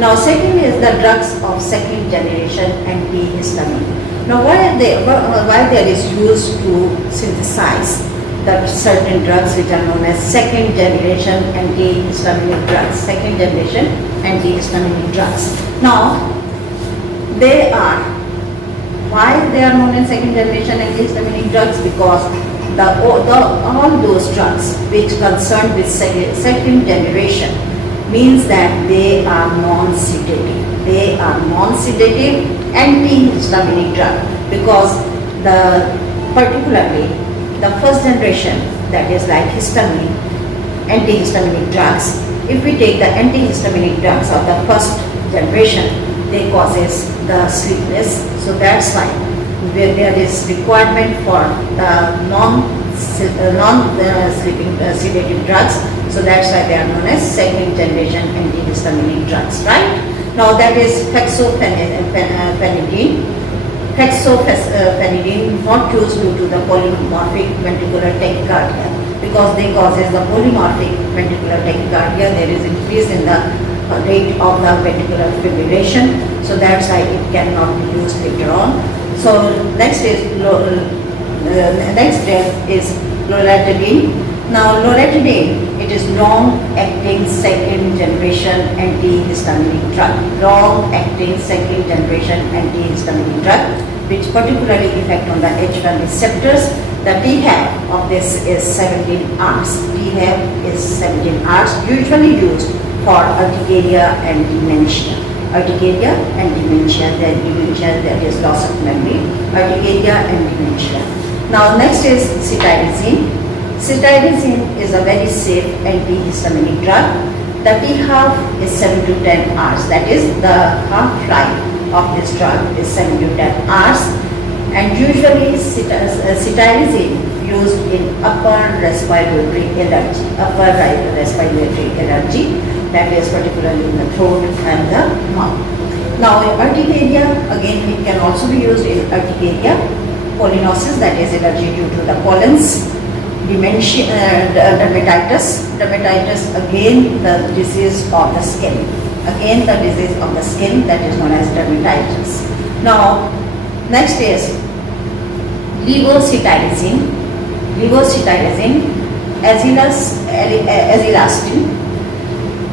Now second is the drugs of second generation antihistamine. Now why there is used to synthesize the certain drugs which are known as second generation antihistaminic drugs. Second generation antihistaminic drugs. Now why they are known as second generation antihistaminic drugs? Because all those drugs which concern with second generation means that they are non-sedative. They are non-sedative antihistaminic drug, because particularly the first generation, that is like histamine, antihistaminic drugs, if we take the antihistaminic drugs of the first generation, they causes the sleepiness. So that's why there is requirement for the non-sleeping sedative drugs. So that's why they are known as second generation antihistaminic drugs, right? Now that is fexofenadine. Fexofenadine not used due to the polymorphic ventricular tachycardia, because they causes the polymorphic ventricular tachycardia. There is increase in the rate of the ventricular fibrillation. So that's why it cannot be used later on. So next is loratadine. Now loratadine, it is long-acting second generation antihistaminic drug. Long-acting second generation antihistaminic drug, which particularly effect on the H1 receptors. The THAP of this is 17 hours. THAP is 17 hours, usually used for urticaria and dementia. Urticaria and dementia, that is loss of memory. Urticaria and dementia. Now next is cetirizine. Cetirizine is a very safe antihistaminic drug. The T-half is 7 to 10 hours. That is, the half-life of this drug is 7 to 10 hours. And usually cetirizine used in upper respiratory allergy. Upper respiratory allergy, that is particularly in the throat and the mouth. Now in urticaria, again it can also be used in urticaria. Pollinosis, that is allergy due to the pollens. Dementia, dermatitis. Dermatitis, again the disease of the skin. Again the disease of the skin, that is known as dermatitis. Now next is levocetirizine. Levocetirizine, azilastine,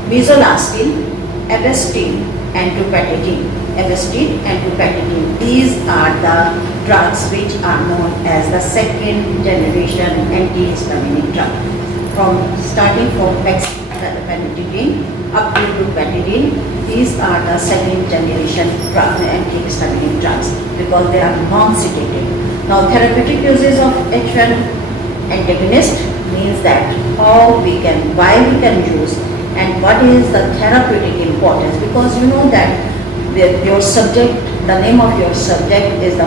mesolastin, avastin, and tupatidine. Avastin and tupatidine. These are the drugs which are known as the second generation antihistaminic drug. Starting from fexofenadine up to tupatidine, these are the second generation antihistaminic drugs, because they are non-sedative. Now therapeutic uses of H1 antagonist means that why we can use, and what is the therapeutic importance, because you know that your subject, the name of your subject is the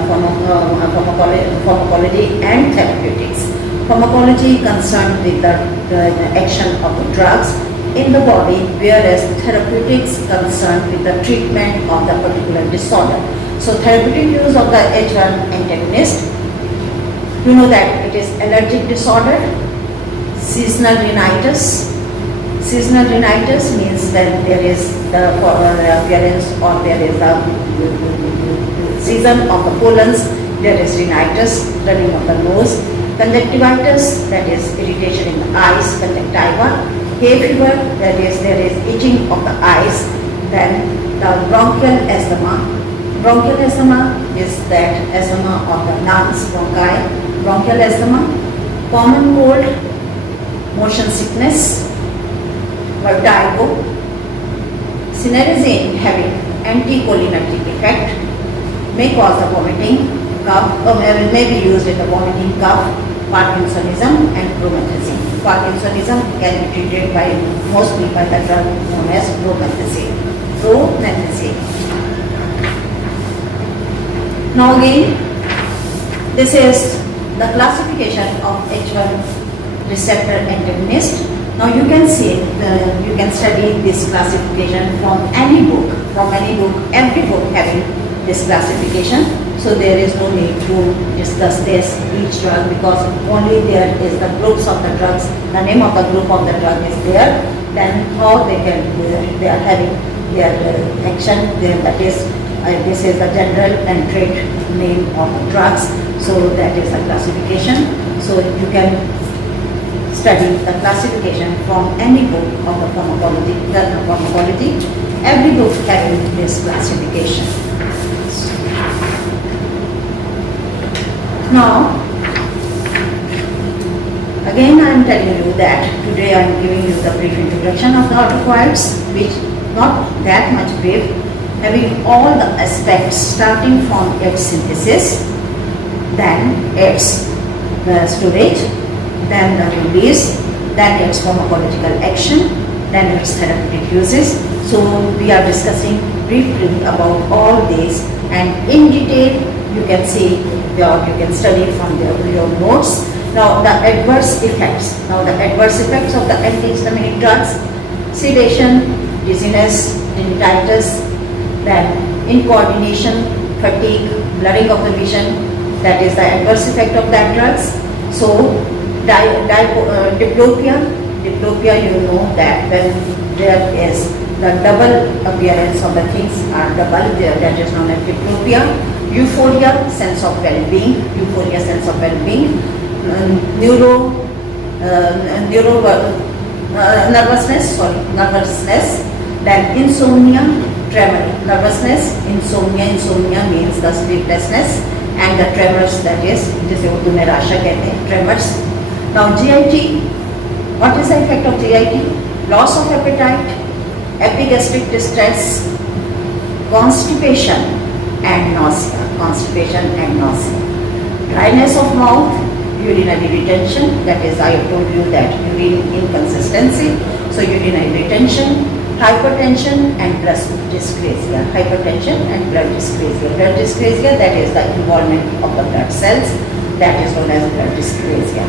pharmacology and therapeutics. Pharmacology concerned with the action of the drugs in the body, whereas therapeutics concerned with the treatment of the particular disorder. So therapeutic use of the H1 antagonist, you know that it is allergic disorder, seasonal rhinitis. Seasonal rhinitis means that there is the appearance, or there is the season of the pollens, there is rhinitis, running of the nose. Conjunctivitis, that is irritation in the eyes, conjunctiva. Hay fever, that is there is itching of the eyes. Then the bronchial asthma. Bronchial asthma is that asthma of the lungs, bronchi. Bronchial asthma. Common cold, motion sickness, vertigo. Cetirizine, having anticholinergic effect, may cause the vomiting, cough, or may be used in the vomiting, cough, Parkinsonism and promethazine. Parkinsonism can be treated mostly by the drug known as promethazine. Now again, this is the classification of H1 receptor antagonist. Now you can see, you can study this classification from any book, every book having this classification. So there is no need to discuss this each drug because only there is the groups of the drugs, the name of the group of the drug is there, then how they are having their action, that is this is the general and trade name of the drugs, so that is the classification. So you can study the classification from any book of the pharmacology, every book having this classification. Now, again I am telling you that today I am giving you the brief introduction of the autocoids, which not that much brief, having all the aspects starting from its synthesis, then its storage, then the release, then its pharmacological action, then its therapeutic uses. So we are discussing briefly about all these, and in detail you can see, you can study from your notes. Now the adverse effects. Now the adverse effects of the antihistaminic drugs: sedation, dizziness, dermatitis, then incoordination, fatigue, blurring of the vision. That is the adverse effect of that drugs. So diplopia, you know that when there is the double appearance of the things are double, that is known as diplopia. Euphoria, sense of well-being, nervousness, then insomnia, tremor, nervousness, insomnia means the sleeplessness, and the tremors, that is, जिसे उर्दू में राशा कहते हैं, tremors. Now GIT, what is the effect of GIT? Loss of appetite, epigastric distress, constipation and nausea, dryness of mouth, urinary retention, that is I told you that urine inconsistency, so urinary retention, hypertension and blood dyscrasia, that is the involvement of the blood cells, that is known as blood dyscrasia.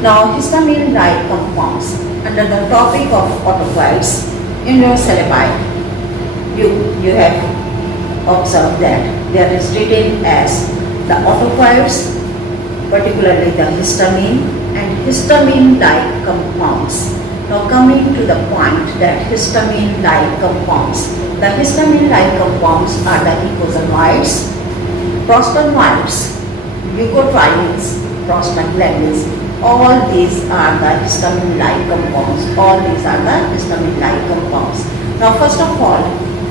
Now histamine-like compounds, under the topic of autocoids, in your syllabi, you have observed that there is written as the autocoids, particularly the histamine and histamine-like compounds. Now coming to the point that histamine-like compounds. The histamine-like compounds are the icosanoids, prostaglandins, leukotrienes, prostaglandins. All these are the histamine-like compounds. Now first of all,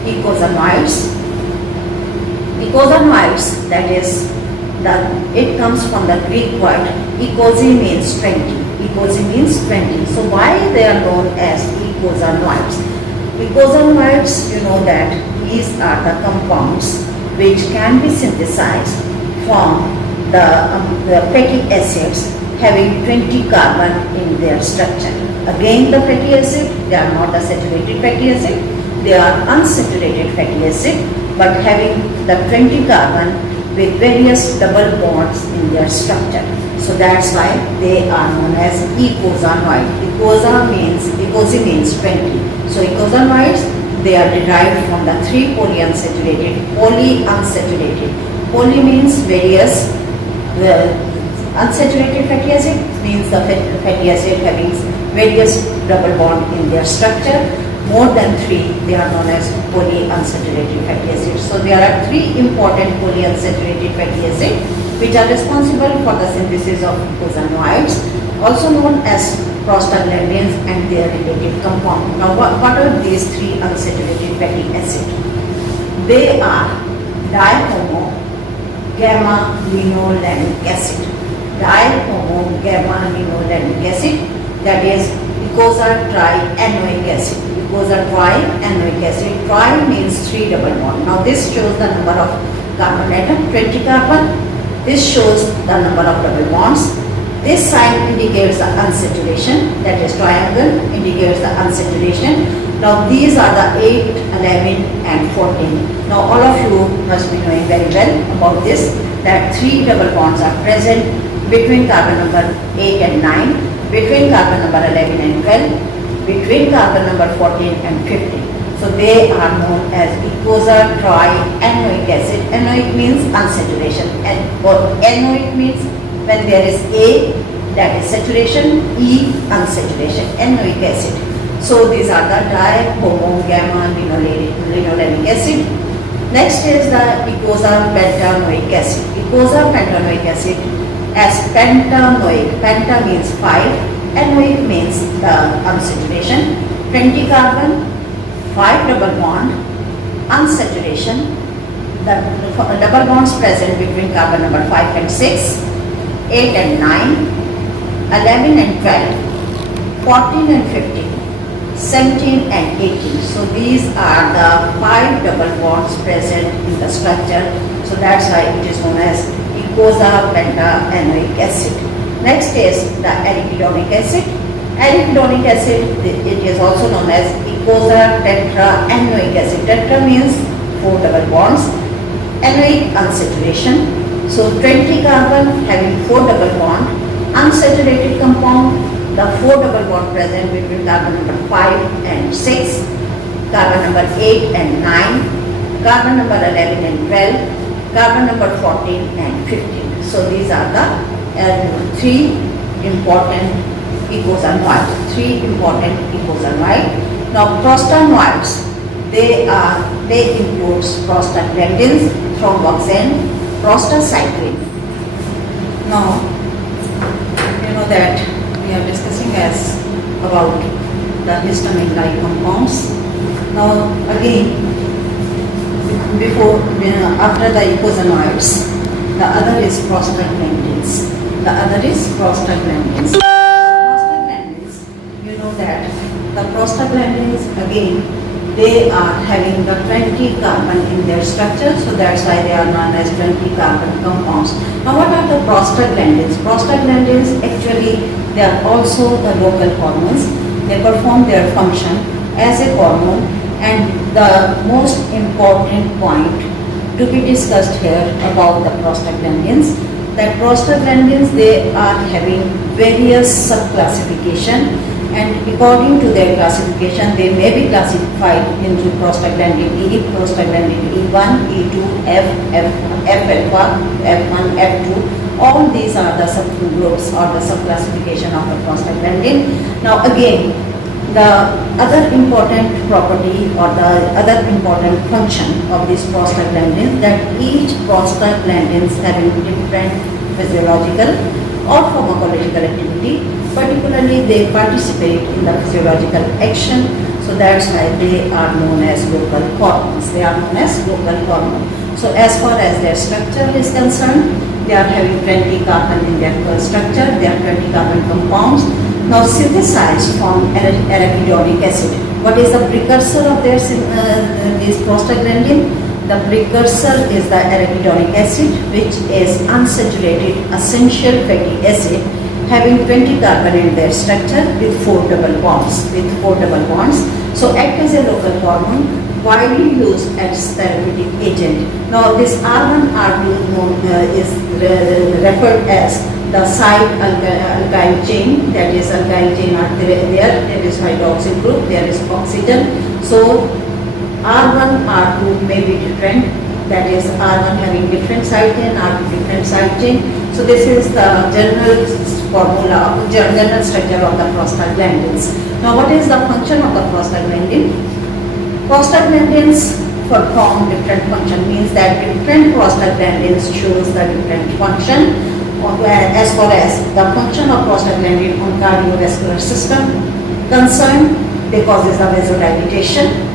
icosanoids. Icosanoids, that is, it comes from the Greek word eikosi means 20. So why they are known as icosanoids? Icosanoids, you know that these are the compounds which can be synthesized from the fatty acids having 20 carbon in their structure. Again, the fatty acid, they are not a saturated fatty acid, they are unsaturated fatty acid, but having the 20 carbon with various double bonds in their structure. So that's why they are known as icosanoid. Eikosi means 20. So icosanoids, they are derived from the 3 polyunsaturated. Poly means various, unsaturated fatty acid means the fatty acid having various double bond in their structure. More than 3, they are known as polyunsaturated fatty acids. So there are 3 important polyunsaturated fatty acids which are responsible for the synthesis of icosanoids, also known as prostaglandins and their related compound. Now what are these 3 unsaturated fatty acids? They are dihomo gamma linolenic acid. Dihomo gamma linolenic acid, that is icosanoic acid. Tri means 3 double bond. Now this shows the number of carbon atom, 20 carbon. This shows the number of double bonds. This sign indicates the unsaturation, that is triangle indicates the unsaturation. Now these are the 8, 11 and 14. Now all of you must be knowing very well about this, that 3 double bonds are present between carbon number 8 and 9, between carbon number 11 and 12, between carbon number 14 and 15. So they are known as eicosapentaenoic trianoic acid. Anoic means unsaturation, and or anoic means when there is A, that is saturation, E unsaturation, anoic acid. So these are the di-homo gamma linolenic acid. Next is the eicosapentaenoic acid. Eicosapentaenoic acid as pentanoic. Penta means 5, anoic means the unsaturation. 20 carbon, 5 double bond, unsaturation. The double bonds present between carbon number 5 and 6, 8 and 9, 11 and 12, 14 and 15. 17 and 18. So these are the 5 double bonds present in the structure. So that's why it is known as eicosapentaenoic acid. Next is the arachidonic acid. Arachidonic acid, it is also known as eicosapentaenoic acid. Tetra means 4 double bonds. Anoic unsaturation. So 20 carbon having 4 double bond. Unsaturated compound. The 4 double bond present between carbon number 5 and 6, carbon number 8 and 9, carbon number 11 and 12, carbon number 14 and 15. So these are the 3 important eicosanoids. Now prostaglandins, they include prostaglandins, thromboxane, prostacyclin. Now you know that we are discussing as about the histamine-like compounds. Now again, after the eicosanoids, the other is prostaglandins. Prostaglandins, you know that the prostaglandins again, they are having the 20 carbon in their structure, so that's why they are known as 20 carbon compounds. Now what are the prostaglandins? Prostaglandins actually, they are also the local hormones. They perform their function as a hormone, and the most important point to be discussed here about the prostaglandins, that prostaglandins, they are having various subclassification, and according to their classification they may be classified into prostaglandin E, prostaglandin E1, E2, F alpha, F1, F2. All these are the subgroups or the subclassification of the prostaglandin. Now again, the other important property or the other important function of this prostaglandin, that each prostaglandin is having different physiological or pharmacological activity. Particularly they participate in the physiological action, so that's why they are known as local hormones. So as far as their structure is concerned, they are having 20 carbon in their structure, they are 20 carbon compounds. Now synthesized from arachidonic acid. What is the precursor of this prostaglandin? The precursor is the arachidonic acid, which is unsaturated essential fatty acid having 20 carbon in their structure with 4 double bonds. So act as a local hormone, widely used as therapeutic agent. Now this R1, R2 is referred as the side alkyl chain, that is alkyl chain are there is hydroxyl group, there is oxygen. So R1, R2 may be different, that is R1 having different side chain, R2 different side chain. So this is the general formula, general structure of the prostaglandins. Now what is the function of the prostaglandin? Prostaglandins perform different function, means that different prostaglandins shows the different function. As far as the function of prostaglandin on cardiovascular system concerned, they causes the vasodilatation.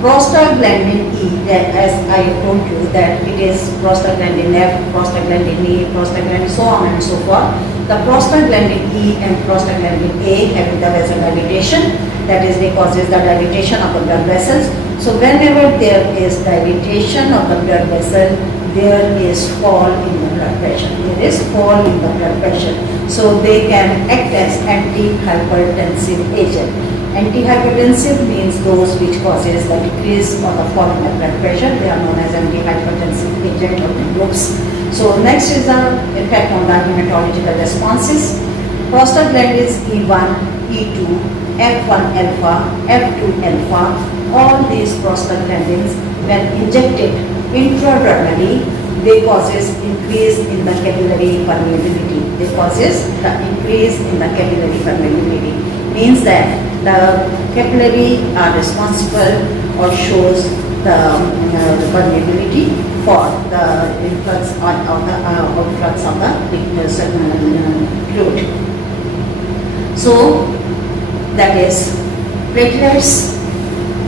Prostaglandin E, that as I told you that it is prostaglandin F, prostaglandin E, prostaglandin so on and so forth. The prostaglandin E and prostaglandin A having the vasodilatation, that is they causes the dilatation of the blood vessels. So whenever there is dilatation of the blood vessel, there is fall in the blood pressure. So they can act as antihypertensive agent. Antihypertensive means those which causes the decrease or the fall in the blood pressure. They are known as antihypertensive agent or the groups. So next is the effect on the hematological responses. Prostaglandins E1, E2, F1 alpha, F2 alpha, all these prostaglandins when injected intradermally, they causes increase in the capillary permeability. They causes the increase in the capillary permeability. Means that the capillary are responsible or shows the permeability for the influx of the outflux of the fluid. So that is platelets.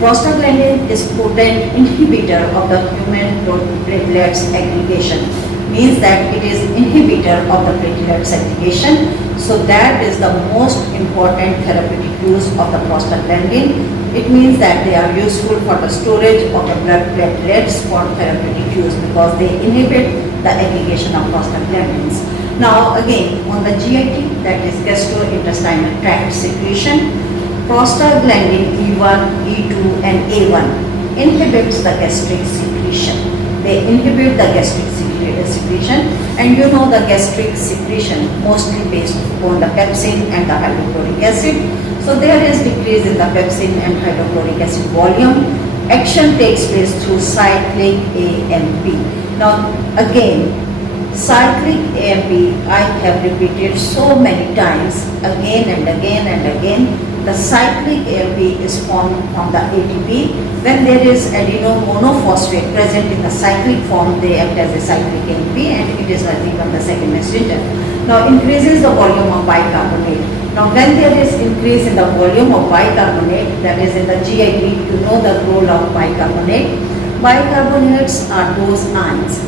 Prostaglandin is potent inhibitor of the human platelets aggregation. Means that it is inhibitor of the platelets aggregation. So that is the most important therapeutic use of the prostaglandin. It means that they are useful for the storage of the blood platelets for therapeutic use because they inhibit the aggregation of prostaglandins. Now again on the GIT, that is gastrointestinal tract secretion, prostaglandin E1, E2 and A1 inhibits the gastric secretion. They inhibit the gastric secretion, and you know the gastric secretion mostly based on the pepsin and the hydrochloric acid. So there is decrease in the pepsin and hydrochloric acid volume. Action takes place through cyclic AMP. Now again, cyclic AMP I have repeated so many times again and again and again. The cyclic AMP is formed from the ATP. When there is adenomonophosphate present in the cyclic form, they act as a cyclic AMP and it is nothing but the second messenger. Now increases the volume of bicarbonate. Now when there is increase in the volume of bicarbonate, that is in the GIT, to know the role of bicarbonate. Bicarbonates are those ions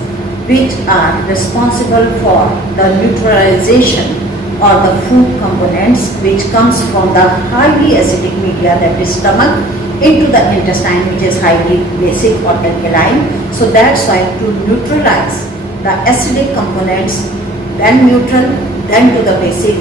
which are responsible for the neutralization or the food components which comes from the highly acidic media, that is stomach, into the intestine, which is highly basic or alkaline. So that's why to neutralize the acidic components, then neutral, then to the basic,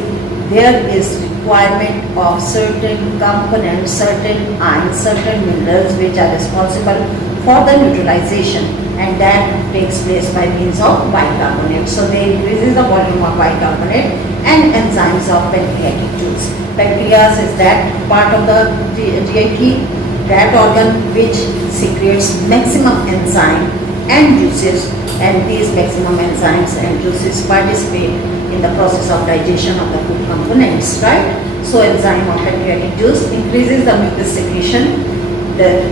there is requirement of certain components, certain ions, certain minerals which are responsible for the neutralization, and that takes place by means of bicarbonate. So they increases the volume of bicarbonate and enzymes of pancreatic juice. Pancreas is that part of the GIT, that organ which secretes maximum enzyme and juices, and these maximum enzymes and juices participate in the process of digestion of the food components, right? So enzyme of pancreatic juice increases the mucus secretion. The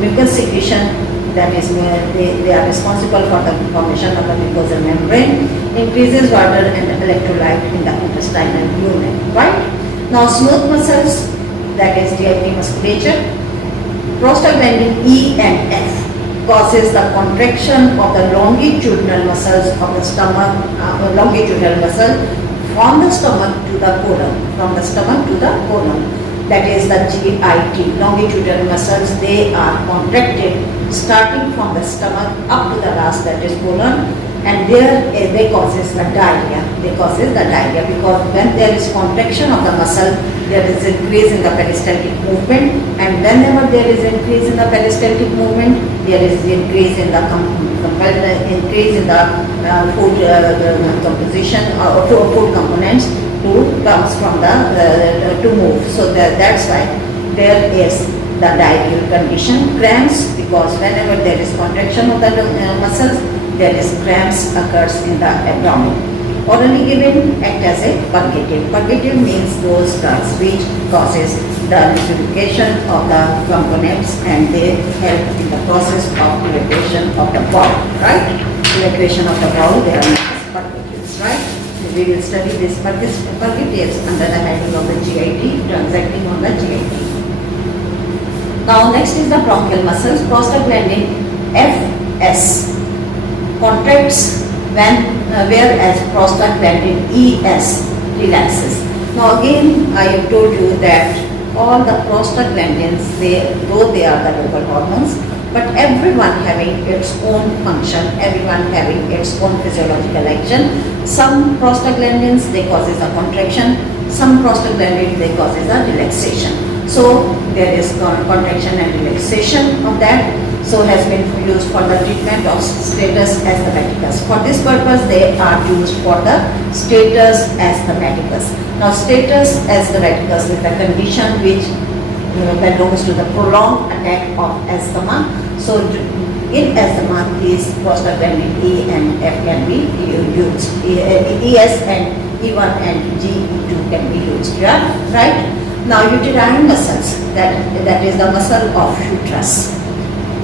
mucus secretion, that is they are responsible for the formation of the mucosal membrane, increases water and electrolyte in the intestinal unit, right? Now smooth muscles, that is GIT musculature, prostaglandin E and F causes the contraction of the longitudinal muscles of the stomach, longitudinal muscle from the stomach to the colon, from the stomach to the colon. That is the GIT, longitudinal muscles, they are contracted starting from the stomach up to the last, that is colon, and there they causes the diarrhea. They causes the diarrhea because when there is contraction of the muscle, there is increase in the peristaltic movement, and whenever there is increase in the peristaltic movement, there is increase in the food composition or food components to comes from the to move. So that's why there is the diarrheal condition, cramps, because whenever there is contraction of the muscles, there is cramps occurs in the abdomen. Orally given act as a purgative. Purgative means those drugs which causes the liquefaction of the components and they help in the process of evacuation of the bowel, right? Evacuation of the bowel, they are known as purgatives, right? We will study these purgatives under the heading of the GIT, transacting on the GIT. Now next is the bronchial muscles. Prostaglandin Fs contracts when whereas prostaglandin Es relaxes. Now again I have told you that all the prostaglandins, though they are the local hormones, but everyone having its own function, everyone having its own physiological action. Some prostaglandins, they causes a contraction, some prostaglandins, they causes a relaxation. So there is contraction and relaxation of that. So has been used for the treatment of status asthmaticus. For this purpose, they are used for the status asthmaticus. Now status asthmaticus is the condition which belongs to the prolonged attack of asthma. So in asthma, these prostaglandin E and F can be used. ES and E1 and GE2 can be used. Yeah? Right? Now uterine muscles, that is the muscle of uterus.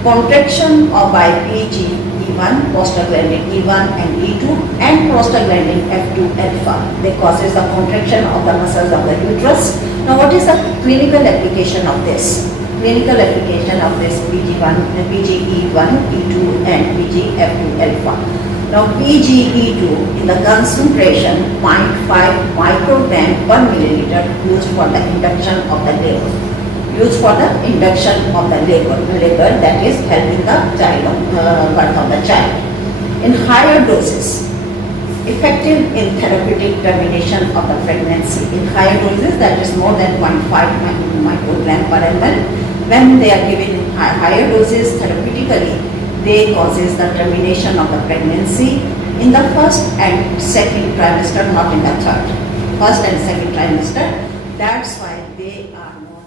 Contraction of by PGE1, prostaglandin E1 and E2 and prostaglandin F2 alpha. They causes the contraction of the muscles of the uterus. Now what is the clinical application of this? Clinical application of this PGE1, E2 and PGF2 alpha. Now PGE2 in the concentration 0.5 microgram per milliliter used for the induction of the labor. Used for the induction of the labor that is helping the child, birth of the child. In higher doses, effective in therapeutic termination of the pregnancy. In higher doses, that is more than 0.5 microgram per ml. When they are given in higher doses therapeutically, they causes the termination of the pregnancy in the first and second trimester, not in the third. First and second trimester. That's why they are more